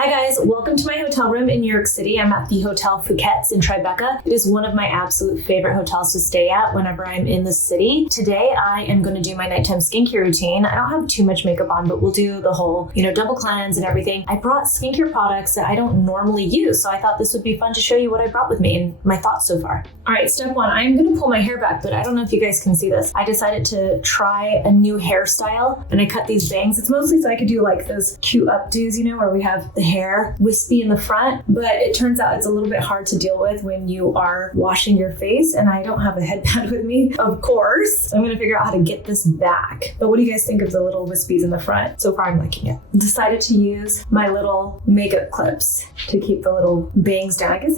Hi guys, welcome to my hotel room in New York City. I'm at the Hotel Phuket in Tribeca. It is one of my absolute favorite hotels to stay at whenever I'm in the city. Today I am going to do my nighttime skincare routine. I don't have too much makeup on, but we'll do the whole, double cleanse and everything. I brought skincare products that I don't normally use, so I thought this would be fun to show you what I brought with me and my thoughts so far. All right, step one, I'm going to pull my hair back, but I don't know if you guys can see this. I decided to try a new hairstyle and I cut these bangs. It's mostly so I could do like those cute updos, where we have the hair wispy in the front, but it turns out it's a little bit hard to deal with when you are washing your face, and I don't have a headband with me, of course. So I'm gonna figure out how to get this back. But what do you guys think of the little wispies in the front? So far I'm liking it. Decided to use my little makeup clips to keep the little bangs down. I guess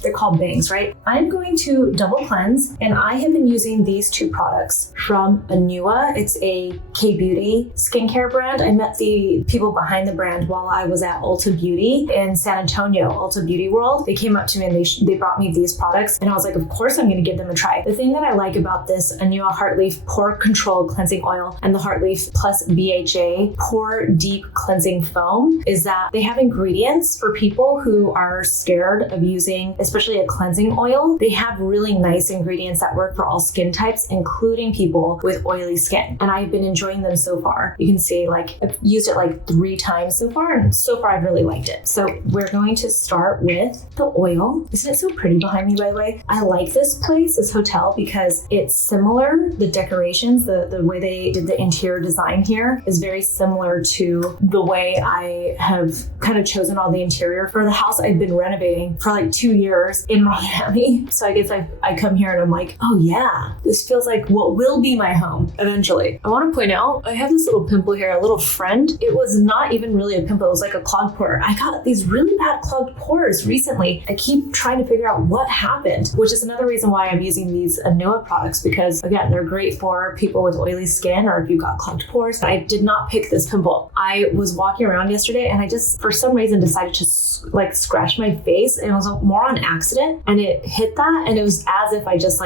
they're called bangs, right? I'm going to double cleanse, and I have been using these two products from Anua. It's a K-Beauty skincare brand. I met the people behind the brand while I was at Ulta Beauty in San Antonio, Ulta Beauty World. They came up to me and they brought me these products, and I was like, of course I'm going to give them a try. The thing that I like about this Anua Heartleaf Pore Control Cleansing Oil and the Heartleaf Plus BHA Pore Deep Cleansing Foam is that they have ingredients for people who are scared of using, especially a cleansing oil. They have really nice ingredients that work for all skin types, including people with oily skin. And I've been enjoying them so far. You can see I've used it 3 times so far, and so far I've really liked it. So we're going to start with the oil. Isn't it so pretty behind me, by the way? I like this place, this hotel, because it's similar. The decorations, the way they did the interior design here is very similar to the way I have kind of chosen all the interior for the house I've been renovating for 2 years in Miami. So I guess I come here and I'm like, oh yeah, this feels like what will be my home eventually. I want to point out, I have this little pimple here, a little friend. It was not even really a pimple, it was like a clogged pore. I got these really bad clogged pores recently. I keep trying to figure out what happened, which is another reason why I'm using these Anua products, because again, they're great for people with oily skin or if you've got clogged pores. I did not pick this pimple. I was walking around yesterday and I just, for some reason, decided to scratch my face, and it was more on accident, and it hit that, and it was as if I just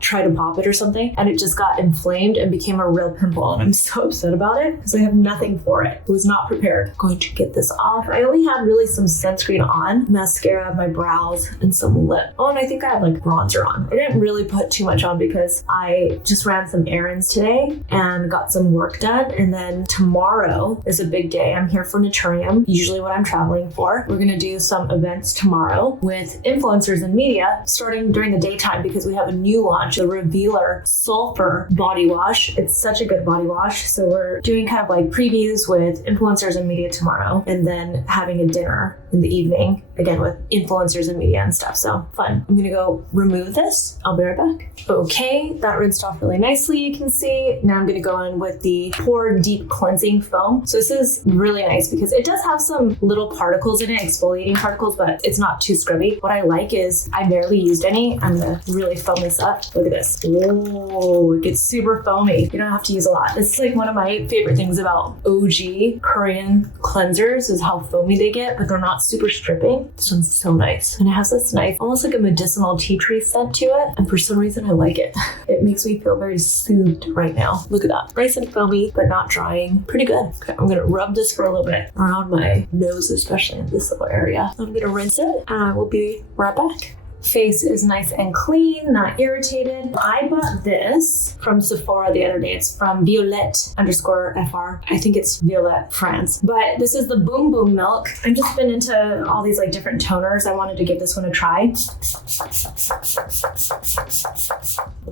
tried to pop it or something, and it just got inflamed and became a real pimple, and I'm so upset about it because I have nothing for it. I was not prepared. I'm going to get this off. I only had really some sunscreen on, mascara, my brows, and some lip. Oh, and I think I have bronzer on. I didn't really put too much on because I just ran some errands today and got some work done, and then tomorrow is a big day. I'm here for NATURIUM, usually what I'm traveling for. We're gonna do some events tomorrow with influencers and media starting during the daytime because we have a new launch, the Revealer Sulfur Body Wash. It's such a good body wash. So we're doing kind of previews with influencers and media tomorrow, and then having a dinner in the evening, again with influencers and media and stuff. So fun. I'm gonna go remove this. I'll be right back. Okay, that rinsed off really nicely, you can see. Now I'm gonna go in with the Pore Deep Cleansing Foam. So this is really nice because it does have some little particles in it, exfoliating particles, but it's not too scrubby. What I like is I barely used any. I'm gonna really foam this up. Look at this. Oh, it gets super foamy. You don't have to use a lot. It's one of my favorite things about OG Korean cleansers is how foamy they get, but they're not super stripping. This one's so nice. And it has this nice, almost like a medicinal tea tree scent to it. And for some reason, I like it. It makes me feel very soothed right now. Look at that. Nice and foamy, but not drying. Pretty good. Okay, I'm gonna rub this for a little bit around my nose, especially in this little area. I'm gonna rinse it and I will be right back. Face is nice and clean, not irritated. I bought this from Sephora the other day. It's from Violette_FR. I think it's Violette France. But this is the Boom Boom Milk. I've just been into all these different toners. I wanted to give this one a try.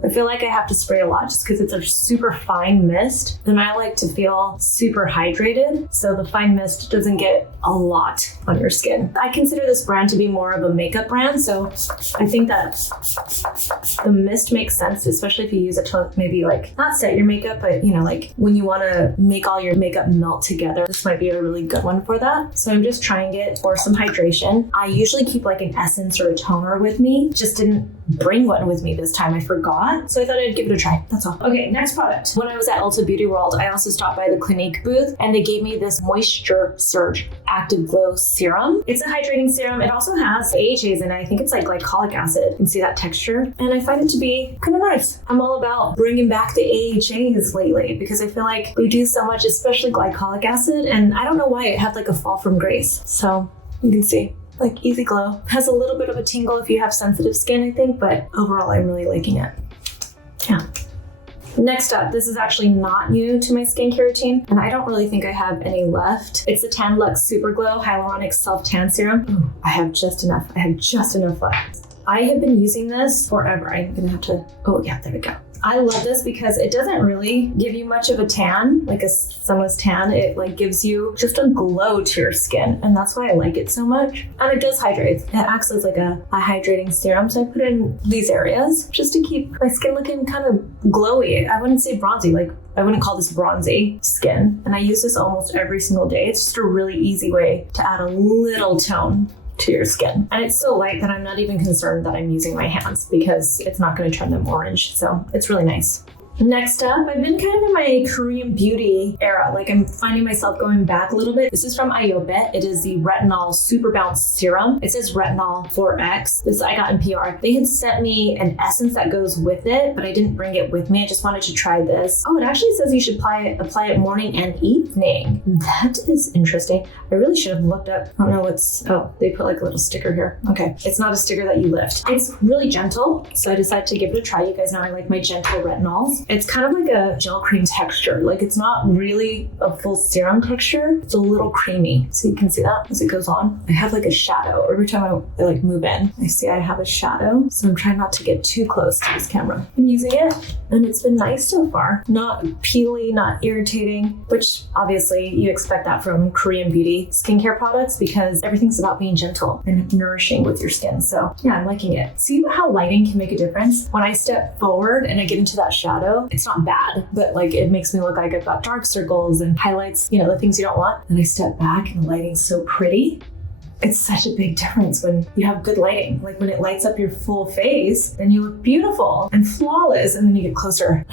I feel like I have to spray a lot just because it's a super fine mist. And I like to feel super hydrated, so the fine mist doesn't get a lot on your skin. I consider this brand to be more of a makeup brand, so I think that the mist makes sense, especially if you use it to maybe not set your makeup, but when you want to make all your makeup melt together, this might be a really good one for that. So I'm just trying it for some hydration. I usually keep an essence or a toner with me. Just didn't bring one with me this time. I forgot. So I thought I'd give it a try. That's all. Okay, next product. When I was at Ulta Beauty World, I also stopped by the Clinique booth and they gave me this Moisture Surge Active Glow Serum. It's a hydrating serum. It also has AHAs in it. I think it's like glycolic acid. You can see that texture. And I find it to be kind of nice. I'm all about bringing back the AHAs lately because I feel like we do so much, especially glycolic acid. And I don't know why it had like a fall from grace. So you can see. Like easy glow. Has a little bit of a tingle if you have sensitive skin, I think, but overall I'm really liking it. Yeah. Next up, this is actually not new to my skincare routine, and I don't really think I have any left. It's the Tan Luxe Super Glow Hyaluronic Self Tan Serum. Ooh, I have just enough. I have just enough left. I have been using this forever. I'm gonna have to, oh yeah, there we go. I love this because it doesn't really give you much of a tan, like a sunless tan. It like gives you just a glow to your skin, and that's why I like it so much. And it does hydrate. It acts as like a hydrating serum, so I put it in these areas just to keep my skin looking kind of glowy. I wouldn't say bronzy, like I wouldn't call this bronzy skin. And I use this almost every single day. It's just a really easy way to add a little tone to your skin. And it's so light that I'm not even concerned that I'm using my hands because it's not going to turn them orange. So it's really nice. Next up, I've been kind of in my Korean beauty era. Like I'm finding myself going back a little bit. This is from Iobet. It is the Retinol Super Bounce Serum. It says Retinol 4X. This I got in PR. They had sent me an essence that goes with it, but I didn't bring it with me. I just wanted to try this. Oh, it actually says you should apply it morning and evening. That is interesting. I really should have looked up. I don't know what's, oh, they put like a little sticker here. Okay, it's not a sticker that you lift. It's really gentle, so I decided to give it a try. You guys know I like my gentle retinols. It's kind of like a gel cream texture. Like it's not really a full serum texture. It's a little creamy. So you can see that as it goes on. I have like a shadow. Every time I like move in, I see I have a shadow. So I'm trying not to get too close to this camera. I've been using it and it's been nice so far. Not peely, not irritating, which obviously you expect that from Korean beauty skincare products because everything's about being gentle and nourishing with your skin. So yeah, I'm liking it. See how lighting can make a difference? When I step forward and I get into that shadow, it's not bad, but like it makes me look like I've got dark circles and highlights, you know, the things you don't want. And I step back and the lighting's so pretty. It's such a big difference when you have good lighting. Like when it lights up your full face, then you look beautiful and flawless, and then you get closer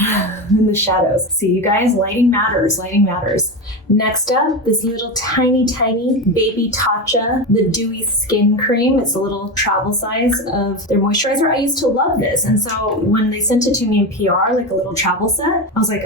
in the shadows. See, you guys, lighting matters, lighting matters. Next up, this little tiny Baby Tatcha, the Dewy Skin Cream. It's a little travel size of their moisturizer. I used to love this. And so when they sent it to me in PR, like a little travel set, I was like,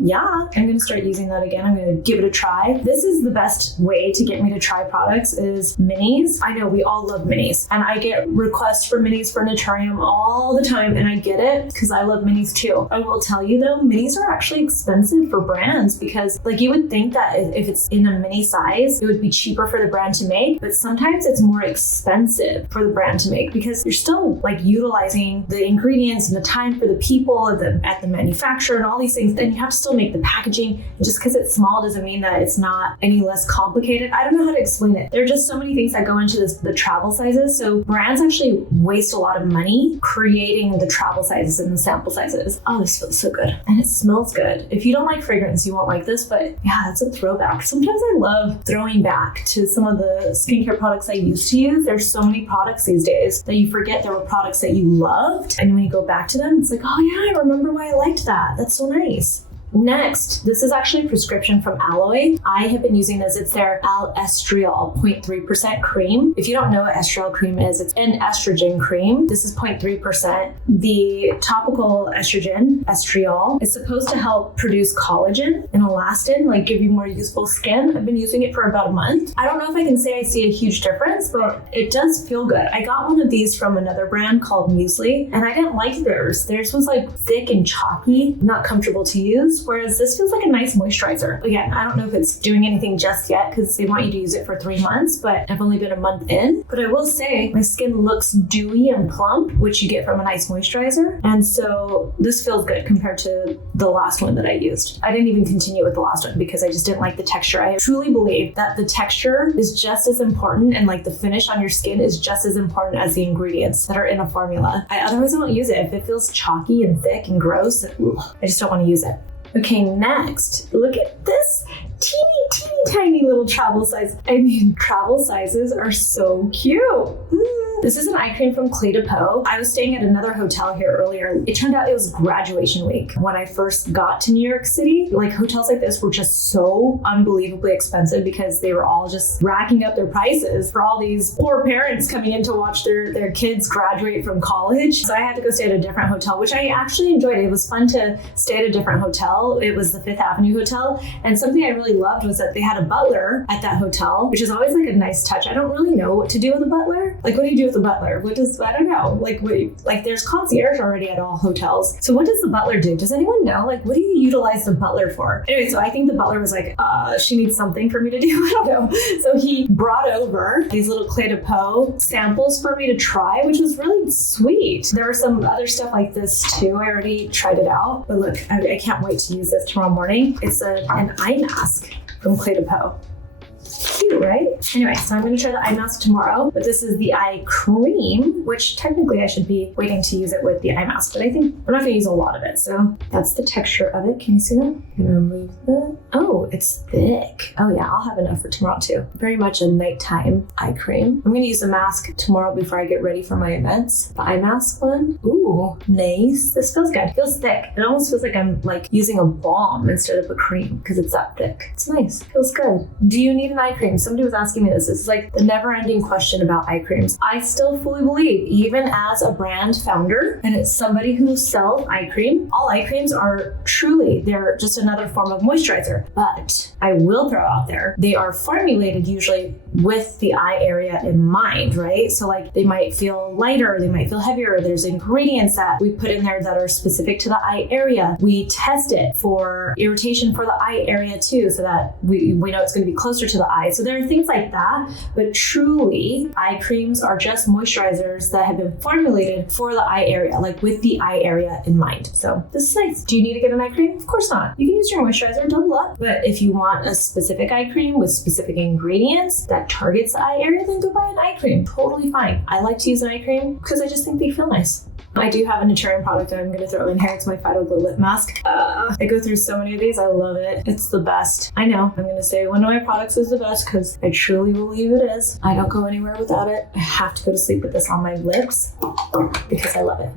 yeah, I'm gonna start using that again. I'm gonna give it a try. This is the best way to get me to try products is minis. I know we all love minis, and I get requests for minis for NATURIUM all the time, and I get it because I love minis too. I will tell you though, minis are actually expensive for brands because like you would think that if it's in a mini size, it would be cheaper for the brand to make, but sometimes it's more expensive for the brand to make because you're still like utilizing the ingredients and the time for the people at the manufacturer and all these things. Then you have to still make the packaging. And just because it's small doesn't mean that it's not any less complicated. I don't know how to explain it. There are just so many things that go into the travel sizes. So brands actually waste a lot of money creating the travel sizes and the sample sizes. Oh, this feels so good. And it smells good. If you don't like fragrance, you won't like this, but yeah, that's a throwback. Sometimes I love throwing back to some of the skincare products I used to use. There's so many products these days that you forget there were products that you loved. And when you go back to them, it's like, oh yeah, I remember why I liked that. That's so nice. Next, this is actually a prescription from Alloy. I have been using this. It's their Estriol 0.3% cream. If you don't know what Estriol cream is, it's an estrogen cream. This is 0.3%. The topical estrogen, Estriol, is supposed to help produce collagen and elastin, like give you more youthful skin. I've been using it for about a month. I don't know if I can say I see a huge difference, but it does feel good. I got one of these from another brand called Muesli, and I didn't like theirs. Theirs was like thick and chalky, not comfortable to use. Whereas this feels like a nice moisturizer. Again, I don't know if it's doing anything just yet because they want you to use it for 3 months, but I've only been a month in. But I will say my skin looks dewy and plump, which you get from a nice moisturizer. And so this feels good compared to the last one that I used. I didn't even continue with the last one because I just didn't like the texture. I truly believe that the texture is just as important and like the finish on your skin is just as important as the ingredients that are in a formula. Otherwise I won't use it. If it feels chalky and thick and gross, I just don't want to use it. Okay, next, look at this teeny tiny little travel size. I mean, travel sizes are so cute. This is an eye cream from Clé de Peau. I was staying at another hotel here earlier. It turned out it was graduation week. When I first got to New York City, like hotels like this were just so unbelievably expensive because they were all just racking up their prices for all these poor parents coming in to watch their kids graduate from college. So I had to go stay at a different hotel, which I actually enjoyed. It was fun to stay at a different hotel. It was the Fifth Avenue Hotel. And something I really loved was that they had a butler at that hotel, which is always like a nice touch. I don't really know what to do with a butler. Like, what do you do with a butler? I don't know. Like there's concierge already at all hotels. So what does the butler do? Does anyone know? Like, what do you utilize the butler for? Anyway, so I think the butler was like, she needs something for me to do. I don't know. So he brought over these little Clé de Peau samples for me to try, which was really sweet. There were some other stuff like this too. I already tried it out, but look, I can't wait to use this tomorrow morning. It's an eye mask from Clé de Peau. Cute, right? Anyway, so I'm going to try the eye mask tomorrow, but this is the eye cream, which technically I should be waiting to use it with the eye mask, but I think I'm not going to use a lot of it. So that's the texture of it. Can you see that? I'm going to remove the, oh, it's thick. Oh yeah, I'll have enough for tomorrow too. Very much a nighttime eye cream. I'm going to use a mask tomorrow before I get ready for my events. The eye mask one. Ooh, nice. This feels good. It feels thick. It almost feels like I'm like using a balm instead of a cream because it's that thick. It's nice. Feels good. Do you need an eye cream? Somebody was asking me this. This is like the never-ending question about eye creams. I still fully believe, even as a brand founder and it's somebody who sells eye cream, all eye creams are truly, they're just another form of moisturizer. But I will throw out there, they are formulated usually with the eye area in mind, right? So like they might feel lighter, they might feel heavier. There's ingredients that we put in there that are specific to the eye area. We test it for irritation for the eye area too, so that we know it's going to be closer to the eye. So there are things like that, but truly eye creams are just moisturizers that have been formulated for the eye area, like with the eye area in mind. So this is nice. Do you need to get an eye cream? Of course not. You can use your moisturizer, double up. But if you want a specific eye cream with specific ingredients that targets the eye area, then go buy an eye cream. Totally fine. I like to use an eye cream because I just think they feel nice. I do have a NATURIUM product that I'm going to throw in here. It's my Phyto Glow Lip Mask. I go through so many of these. I love it. It's the best. I know. I'm going to say one of my products is the best because I truly believe it is. I don't go anywhere without it. I have to go to sleep with this on my lips because I love it.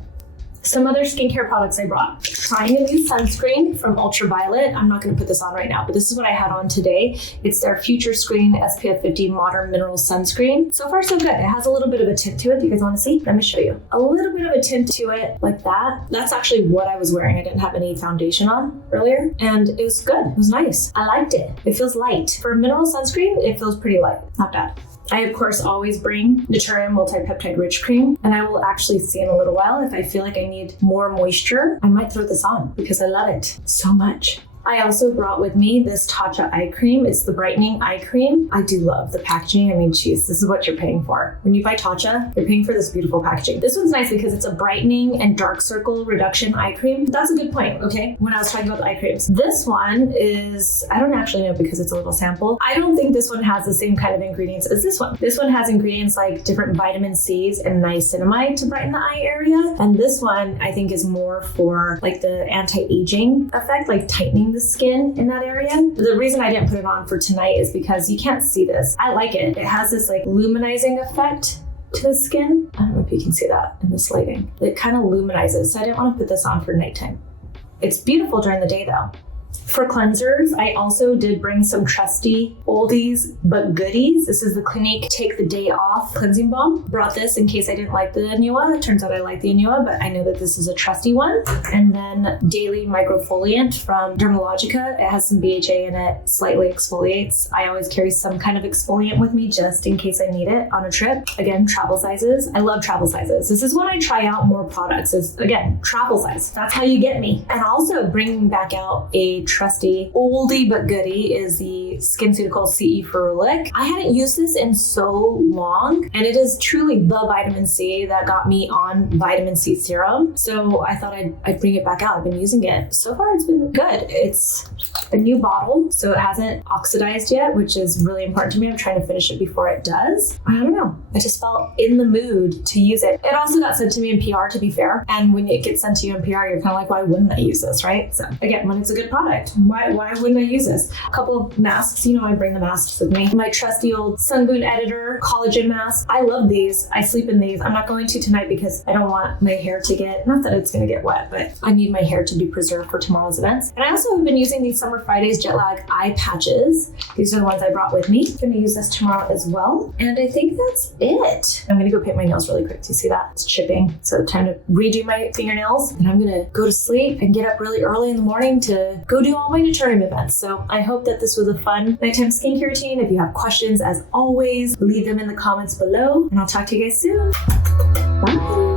Some other skincare products I brought. Trying a new sunscreen from Ultraviolet. I'm not going to put this on right now, but this is what I had on today. It's their Future Screen SPF 50 Modern Mineral Sunscreen. So far, so good. It has a little bit of a tint to it. Do you guys want to see? Let me show you. A little bit of a tint to it like that. That's actually what I was wearing. I didn't have any foundation on earlier, and it was good. It was nice. I liked it. It feels light. For a mineral sunscreen, it feels pretty light. Not bad. I, of course, always bring NATURIUM Multi-Peptide Rich Cream, and I will actually see in a little while if I feel like I need more moisture, I might throw this on because I love it so much. I also brought with me this Tatcha eye cream. It's the brightening eye cream. I do love the packaging. I mean, geez, this is what you're paying for. When you buy Tatcha, you're paying for this beautiful packaging. This one's nice because it's a brightening and dark circle reduction eye cream. That's a good point, okay? When I was talking about the eye creams. This one is, I don't actually know because it's a little sample. I don't think this one has the same kind of ingredients as this one. This one has ingredients like different vitamin C's and niacinamide to brighten the eye area. And this one I think is more for like the anti-aging effect, like tightening the skin in that area. The reason I didn't put it on for tonight is because you can't see this. I like it. It has this like luminizing effect to the skin. I don't know if you can see that in this lighting. It kind of luminizes, so I didn't want to put this on for nighttime. It's beautiful during the day though. For cleansers, I also did bring some trusty oldies but goodies. This is the Clinique Take the Day Off Cleansing Balm. Brought this in case I didn't like the Anua. It turns out I like the Anua, but I know that this is a trusty one. And then Daily Microfoliant from Dermalogica. It has some BHA in it, slightly exfoliates. I always carry some kind of exfoliant with me just in case I need it on a trip. Again, travel sizes. I love travel sizes. This is when I try out more products. Is again, travel size. That's how you get me. And also bringing back out a trusty oldie but goodie is the SkinCeuticals CE Ferulic. I hadn't used this in so long, and it is truly the vitamin C that got me on vitamin C serum. So I thought I'd bring it back out. I've been using it. So far, it's been good. It's a new bottle, so it hasn't oxidized yet, which is really important to me. I'm trying to finish it before it does. I don't know. I just felt in the mood to use it. It also got sent to me in PR, to be fair. And when it gets sent to you in PR, you're kind of like, why wouldn't I use this, right? So again, when it's a good product, product. Why wouldn't I use this? A couple of masks, you know, I bring the masks with me. My trusty old Sunboon Editor collagen mask. I love these. I sleep in these. I'm not going to tonight because I don't want my hair to get, not that it's going to get wet, but I need my hair to be preserved for tomorrow's events. And I also have been using these Summer Fridays jet lag eye patches. These are the ones I brought with me. I'm going to use this tomorrow as well. And I think that's it. I'm going to go paint my nails really quick. Do you see that? It's chipping. So time to redo my fingernails, and I'm going to go to sleep and get up really early in the morning to go do all my NATURIUM events. So I hope that this was a fun nighttime skincare routine. If you have questions, as always, leave them in the comments below, and I'll talk to you guys soon. Bye.